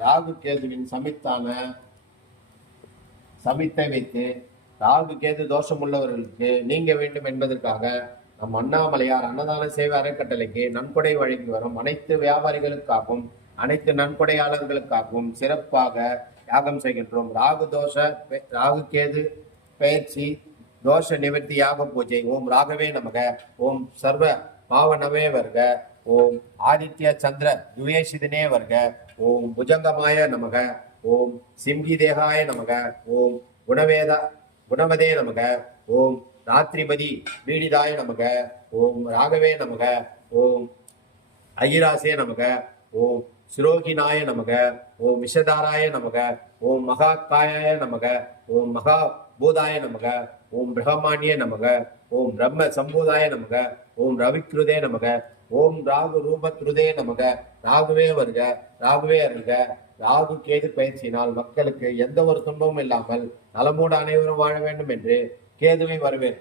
ராகு கேதுவின் சமித்தை வைத்து ராகு கேது தோஷம் உள்ளவர்களுக்கு நீங்க வேண்டும் என்பதற்காக நம் அண்ணாமலையார் அன்னதான சேவை அறக்கட்டளைக்கு நன்கொடை வழங்கி வரும் அனைத்து வியாபாரிகளுக்காகவும் அனைத்து நன்கொடையாளர்களுக்காகவும் சிறப்பாக யாகம் செய்கின்றோம். ராகு கேது பயிற்சி தோஷ நிவர்த்தி யாக பூஜை. ஓம் ராகவே நமக. ஓம் சர்வ பாவனவே வருக. ஓம் ஆதித்ய சந்திர துவேஷிதனே வருக. ஓம் புஜங்கமாய நமக. ஓம் சிம்ஹி தேகாய நமக. ஓம் குணவதே நமக. ஓம் ராத்திரிபதி பீடிதாய நமக. ஓம் ராகவே நமக. ஓம் அகிராசே நமக. ஓம் சிரோகினாய நமக. ஓம் விஷதாராய நமக. ஓம் மகாக்காய நமக. ஓம் மகா பூதாய நமக. ஓம் பிரகமானிய நமக. ஓம் பிரம்ம சம்பூதாய நமக. ஓம் ரவிக்ருதே நமக. ஓம் ராகு ரூபத்ருதே நமக. ராகுவே வருக. ராகுவே அருக. ராகு கேது பயிற்சியினால் மக்களுக்கு எந்த ஒரு துன்பமும் இல்லாமல் நலமோடு அனைவரும் வாழ வேண்டும் என்று கேதுவை வரவேற்கும்.